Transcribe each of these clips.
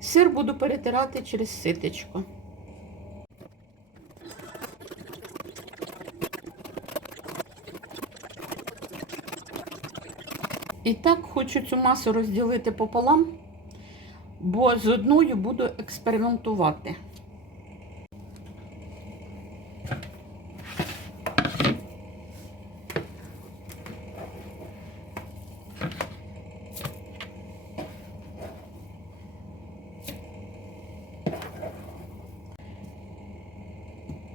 Сир буду перетирати через ситечко. І так хочу цю масу розділити пополам, бо з одною буду експериментувати.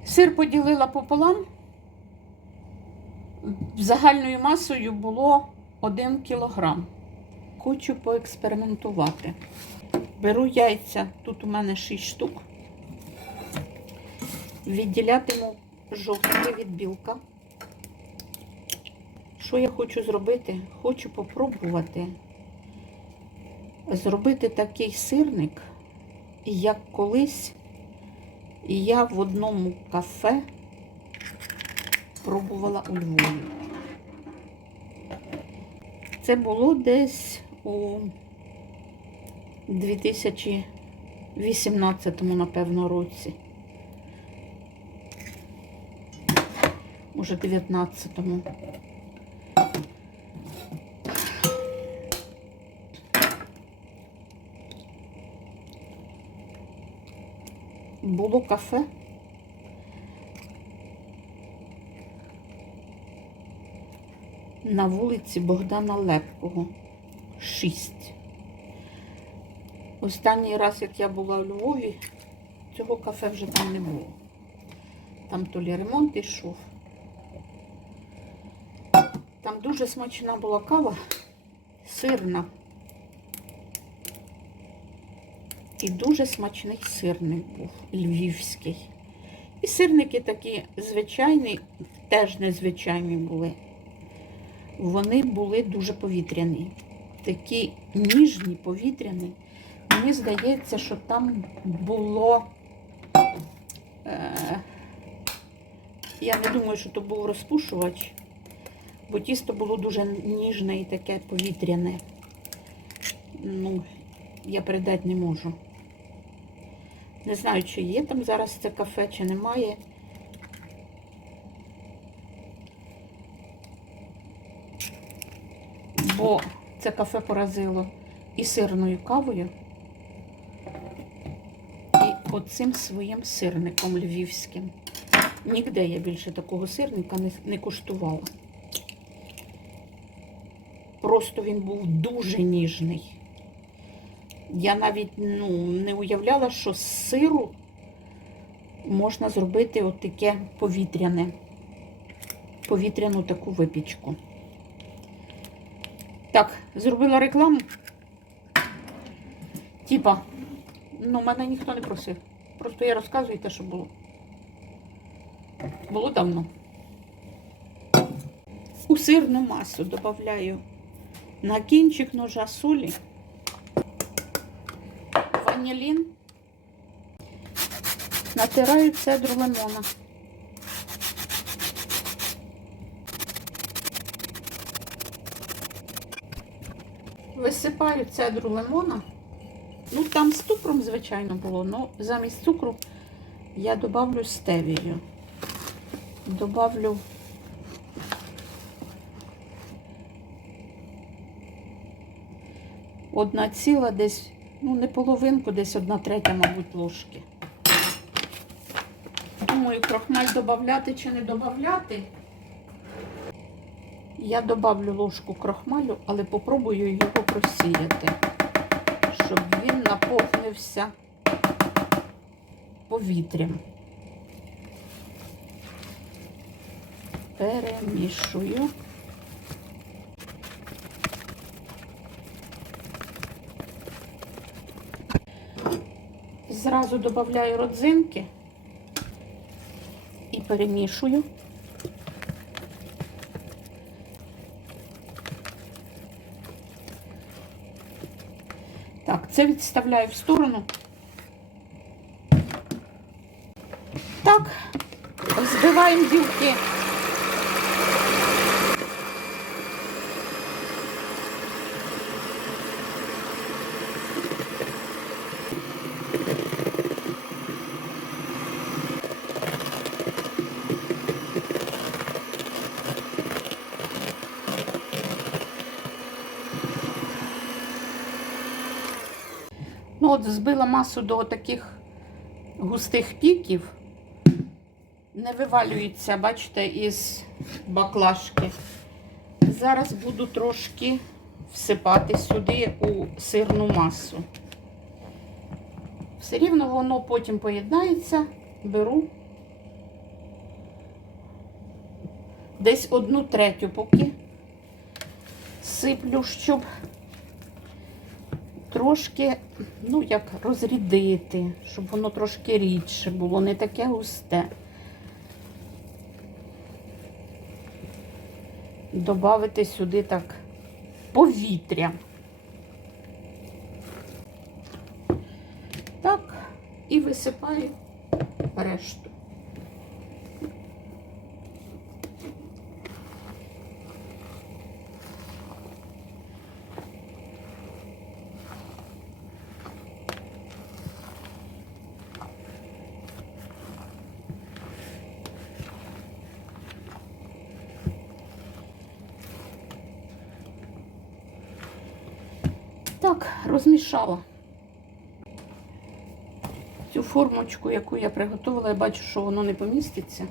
Сир поділила пополам. Загальною масою було 1 кілограм. Хочу поекспериментувати. Беру яйця, тут у мене 6 штук. Відділятиму жовтки від білка. Що я хочу зробити? Хочу попробувати зробити такий сирник, як колись я в одному кафе пробувала у Львові. Це було десь у 2018, напевно, році. Може, 19-му. Було кафе. на вулиці Богдана Лепкого, 6. Останній раз, як я була у Львові, цього кафе вже там не було. Там то лі ремонт ішов. Там дуже смачна була кава, сирна. І дуже смачний сирник був, львівський. І сирники такі звичайні, теж незвичайні були вони були дуже повітряні. Такі ніжні, повітряні. Мені здається, що там було. Е, я не думаю, що то був розпушувач, бо тісто було дуже ніжне і таке повітряне. Ну, я передати не можу. Не знаю, чи є там зараз це кафе, чи немає. бо це кафе поразило і сирною кавою, і оцим своїм сирником львівським. Нігде я більше такого сирника не, не куштувала. Просто він був дуже ніжний. Я навіть ну, не уявляла, що з сиру можна зробити от таке повітряне, повітряну таку випічку. Так, зробила рекламу. Типа, ну, мене ніхто не просив. Просто я розказую те, що було. Було давно. У сирну масу додаю на кінчик ножа солі, ванілін, натираю цедру лимона. Висипаю цедру лимона. Ну, там з цукром, звичайно, було, але замість цукру я добавлю стевію. Добавлю одна ціла десь, ну, не половинку, десь одна третя, мабуть, ложки. Думаю, крохмаль додати чи не додати. Я добавлю ложку крохмалю, але попробую його просіяти, щоб він наповнився повітрям. Перемішую. Зразу додаю родзинки і перемішую. Так, це відставляю в сторону. Так, збиваємо білки. Ну, от збила масу до таких густих піків. Не вивалюється, бачите, із баклажки. Зараз буду трошки всипати сюди у сирну масу. Все рівно воно потім поєднається, беру десь одну третю поки сиплю, щоб трошки, ну, як розрідити, щоб воно трошки рідше було, не таке густе. Добавити сюди так повітря. Так, і висипаю решту. Так, розмішала. Цю формочку, яку я приготувала, я бачу, що воно не поміститься.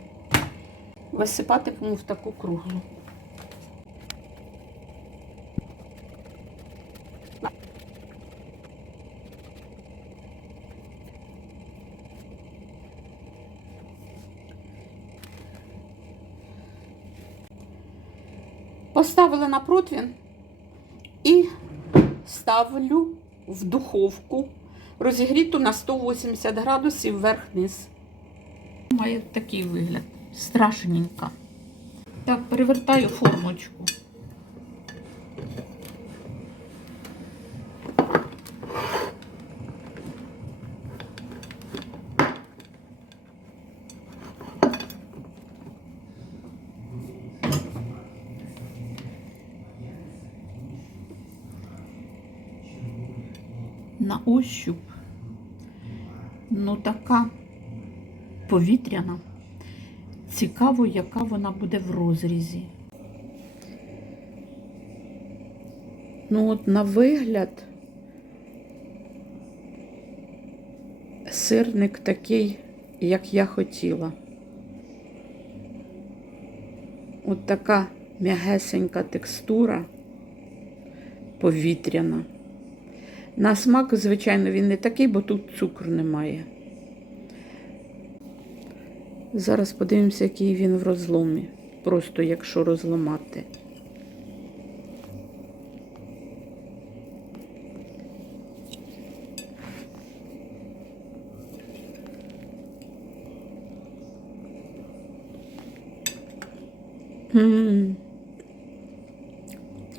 Висипатиму в таку круглу. Поставила на противень ставлю в духовку розігріту на 180 градусів вверх-вниз. Має такий вигляд. Страшненько. Так, перевертаю формочку. На ощуп, ну така повітряна. Цікаво, яка вона буде в розрізі. Ну, от на вигляд, сирник такий, як я хотіла. От така м'ягесенька текстура повітряна. На смак, звичайно, він не такий, бо тут цукру немає. Зараз подивимося, який він в розломі. Просто якщо розламати.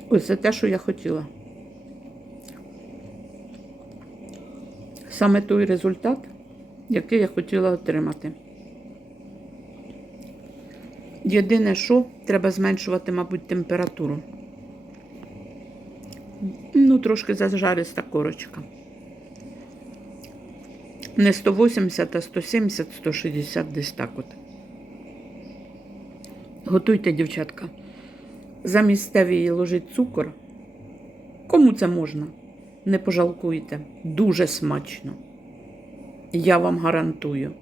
Ось це те, що я хотіла. Саме той результат, який я хотіла отримати. Єдине, що треба зменшувати, мабуть, температуру. Ну, трошки зажариста корочка. Не 180, а 170, 160 десь так от. Готуйте, дівчатка. Замість стевії ложить цукор. Кому це можна? Не пожалкуйте. Дуже смачно. Я вам гарантую.